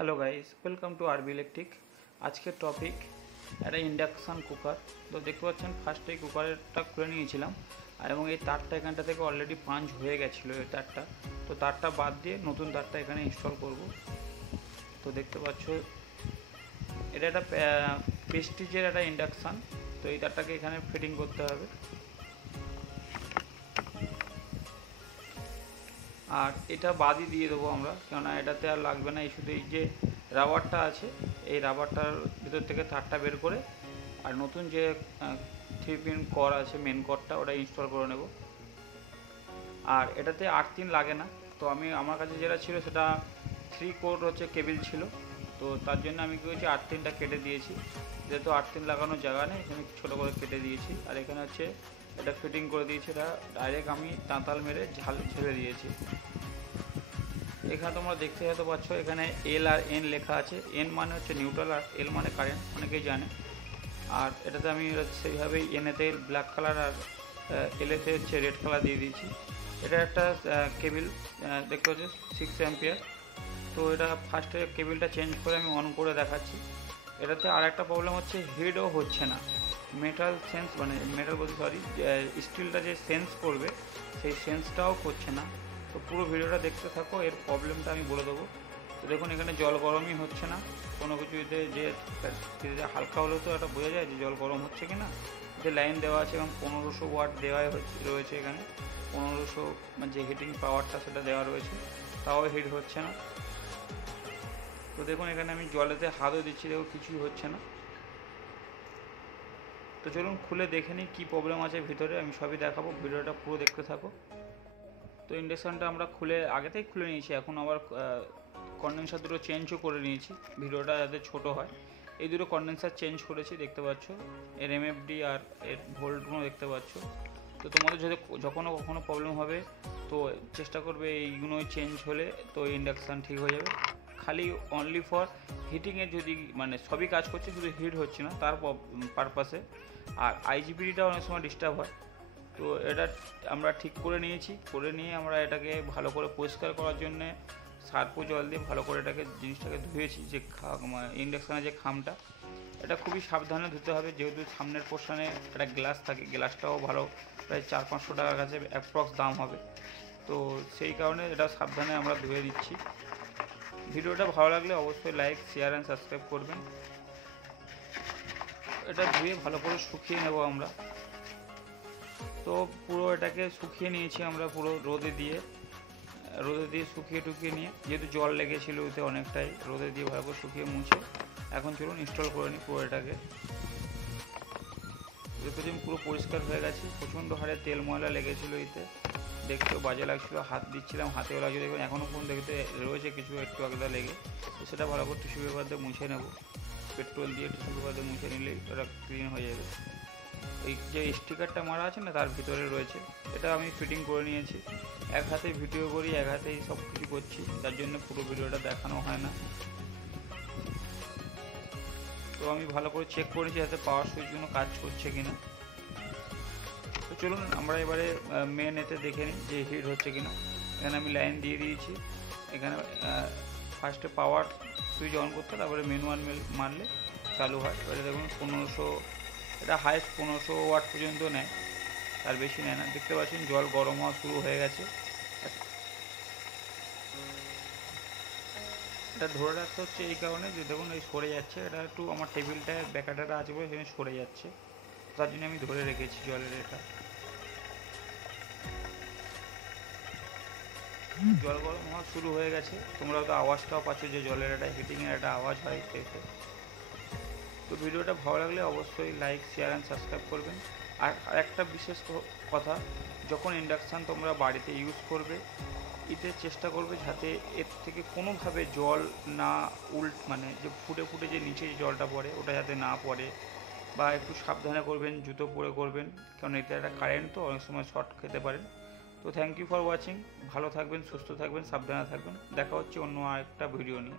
Hello guys, welcome to আরবি electric. আজকের topic একটা ইন্ডাকশান কুকার। তো দেখতে পাচ্ছেন ফার্স্টে এই কুকারটা খুলে নিয়েছিলাম, আর এবং এই তারটা এখানটা থেকে অলরেডি পাঞ্চ হয়ে গেছিলো এই তারটা। তো তারটা বাদ দিয়ে নতুন তারটা এখানে ইনস্টল করব। তো দেখতে পাচ্ছ এটা একটা প্রেস্টিজের একটা ইন্ডাকশান। তো এই তারটাকে এখানে ফিটিং করতে হবে। আর এটা বাদই দিয়ে দেবো আমরা, কেননা এটাতে আর লাগবে না। এই শুধু এই যে রাবারটা আছে, এই রাবারটার ভিতর থেকে তারটা বের করে আর নতুন যে 3 পিন কর আছে, মেন করটা ওটা ইনস্টল করে নেব। আর এটাতে আর্থিং লাগে না। তো আমার কাছে যেটা ছিল সেটা 3 কোর হচ্ছে কেবিল ছিল। তো তার জন্য আমি কী করেছি, আর্থিংটা কেটে দিয়েছি। যেহেতু আর্থিং লাগানোর জায়গা নেই, এখানে ছোটো করে কেটে দিয়েছি। আর এখানে হচ্ছে এটা ফিটিং করে দিয়েছি। এটা ডাইরেক্ট আমি তাঁতাল মেরে ঝেড়ে দিয়েছি। এখানে তোমরা দেখতে হয়তো পাচ্ছ, এখানে এল আর এন লেখা আছে। এন মানে হচ্ছে নিউট্রাল আর এল মানে কারেন্ট, অনেকেই জানে। আর এটাতে আমি সেইভাবেই এনেতে ব্ল্যাক কালার আর এলেতে হচ্ছে রেড কালার দিয়ে দিয়েছি। এটা একটা কেবিল দেখতে পাচ্ছি 6 অ্যাম্পিয়ার। তো এটা ফার্স্টে কেবিলটা চেঞ্জ করে আমি অন করে দেখাচ্ছি। এটাতে আর একটা প্রবলেম হচ্ছে, হিটও হচ্ছে না। মেটাল সেন্স মানে মেটাল বলতে সরি, স্টিলটা যে সেন্স করবে সেই সেন্সটাও করছে না। তো পুরো ভিডিওটা দেখতে থাকো, এর প্রবলেমটা আমি বলে দেবো। তো দেখুন এখানে জল গরমই হচ্ছে না কোনো কিছুতে। যে হালকা হলেও তো এটা বোঝা যায় যে জল গরম হচ্ছে কি না। যে লাইন দেওয়া আছে এবং 1500 ওয়াট দেওয়াই রয়েছে এখানে। 1500 মানে যে হিটিং পাওয়ারটা সেটা দেওয়া রয়েছে, তাও হিট হচ্ছে না। তো দেখুন এখানে আমি জলেতে হাতও দিচ্ছি, দেখো কিছুই হচ্ছে না। তো চলুন খুলে দেখে নিই কী প্রবলেম আছে ভিতরে, আমি সবই দেখাবো। ভিডিওটা পুরো দেখতে থাকো। তো ইন্ডাকশানটা আমরা আগেতেই খুলে নিয়েছি। এখন আবার কন্ডেন্সার দুটো চেঞ্জও করে নিয়েছি, ভিডিওটা যাতে ছোটো হয়। এই দুটো কন্ডেন্সার চেঞ্জ করেছি, দেখতে পাচ্ছ। এর এমএফডি আর এর ভোল্টগুলো দেখতে পাচ্ছ। তো তোমাদের যদি কখনো প্রবলেম হবে তো চেষ্টা করবে এইগুলো চেঞ্জ হলে তো ইন্ডাকশান ঠিক হয়ে যাবে। খালি অনলি ফর হিটিংয়ের যদি মানে সবই কাজ করছে, শুধু হিট হচ্ছে না তার পারপাসে। আর আইজিবিডিটা অনেক সময় ডিস্টার্ব হয়। তো এটা আমরা ঠিক করে নিয়েছি। করে নিয়ে আমরা এটাকে ভালো করে পরিষ্কার করার জন্যে সার্ফ জল দিয়ে ভালো করে জিনিসটাকে ধুয়েছি। যে ইন্ডাকশানের যে খামটা, এটা খুবই সাবধানে ধুতে হবে, যেহেতু সামনের পোর্শনে একটা গ্লাস থাকে। গ্লাসটাও ভালো, প্রায় 400-500 টাকার কাছে অ্যাপ্রক্স দাম হবে। তো সেই কারণে এটা সাবধানে আমরা ধুয়ে দিচ্ছি। ভিডিওটা ভালো লাগলে অবশ্যই লাইক, শেয়ার অ্যান্ড সাবস্ক্রাইব করবেন। এটা ধুয়ে ভালো করে শুকিয়ে নেব আমরা। তো পুরো এটাকে শুকিয়ে নিয়েছি আমরা, পুরো রোদে দিয়ে শুকিয়ে টুকিয়ে নিয়ে, যেহেতু জল লেগেছিলো ওতে অনেকটাই, রোদে দিয়ে ভালো করে শুকিয়ে মুছে এখন চলুন ইনস্টল করে নিই পুরো এটাকে। দেখুন পুরো পরিষ্কার হয়ে গেছে। প্রচণ্ড হারে তেল ময়লা লেগেছিলো এতে, দেখতেও বাজে লাগছিলো। হাত দিচ্ছিলাম, হাতেও লাগছিলো। দেখুন এখনও পর্যন্ত দেখতে রয়েছে কিছু একটু আগদা লেগে। তো সেটা ভালো করে টিস্যু পেপার দিয়ে মুছে নেব। পেট্রোল দিয়ে টিস্যু পেপার দিয়ে মুছে নিলেই ওটা ক্লিন হয়ে যাবে। এই যে স্টিকারটা মারা আছে না, তার ভিতরে রয়েছে। এটা আমি ফিটিং করে নিয়েছি। এক হাতে ভিডিও করি, এক হাতেই সব কিছু করছি, তার জন্য পুরো ভিডিওটা দেখানো হয় না। তো আমি ভালো করে চেক করেছি যাতে পাওয়ার সুইচগুলো কাজ করছে কিনা। তো চলুন আমরা এবারে মেন এতে দেখে নিই যে হিট হচ্ছে কিনা। এখানে আমি লাইন দিয়ে দিয়েছি। এখানে ফার্স্টে পাওয়ার সুইচ অন করতে, তারপরে ম্যানুয়াল মারলে চালু হয়। এবারে দেখুন 1500, এটা হাইস্ট 1500 ওয়াট পর্যন্ত নেয়, তার বেশি নেয় না। দেখতে পাচ্ছেন জল গরম হওয়া শুরু হয়ে গেছে। এটা ধরে রাখতে হচ্ছে এই কারণে যে দেখুন এই সরে যাচ্ছে। এটা একটু আমার টেবিলটায় ব্যাকাটাটা আছে বলে সেখানে সরে যাচ্ছে, তার জন্য আমি ধরে রেখেছি জলের এটা। জল গরম হওয়া শুরু হয়ে গেছে। তোমরা তো আওয়াজটাও পাচ্ছ যে জলের একটা হিটিংয়ের একটা আওয়াজ হয় এতে। তো ভিডিওটা ভালো লাগলে অবশ্যই লাইক, শেয়ার অ্যান্ড সাবস্ক্রাইব করবেন। আর একটা বিশেষ কথা, যখন ইন্ডাকশান তোমরা বাড়িতে ইউজ করবে, এতে চেষ্টা করবে যাতে এর থেকে কোনোভাবে জল না মানে যে ফুটে ফুটে যে নিচে যে জলটা পড়ে ওটা যাতে না পড়ে, বা একটু সাবধানে করবেন, জুতো পরে করবেন, কারণ এতে একটা কারেন্ট তো অনেক সময় শর্ট খেতে পারেন। তো থ্যাংক ইউ ফর ওয়াচিং। ভালো থাকবেন, সুস্থ থাকবেন, সাবধানে থাকবেন। দেখা হচ্ছে অন্য আরেকটা ভিডিও নিয়ে।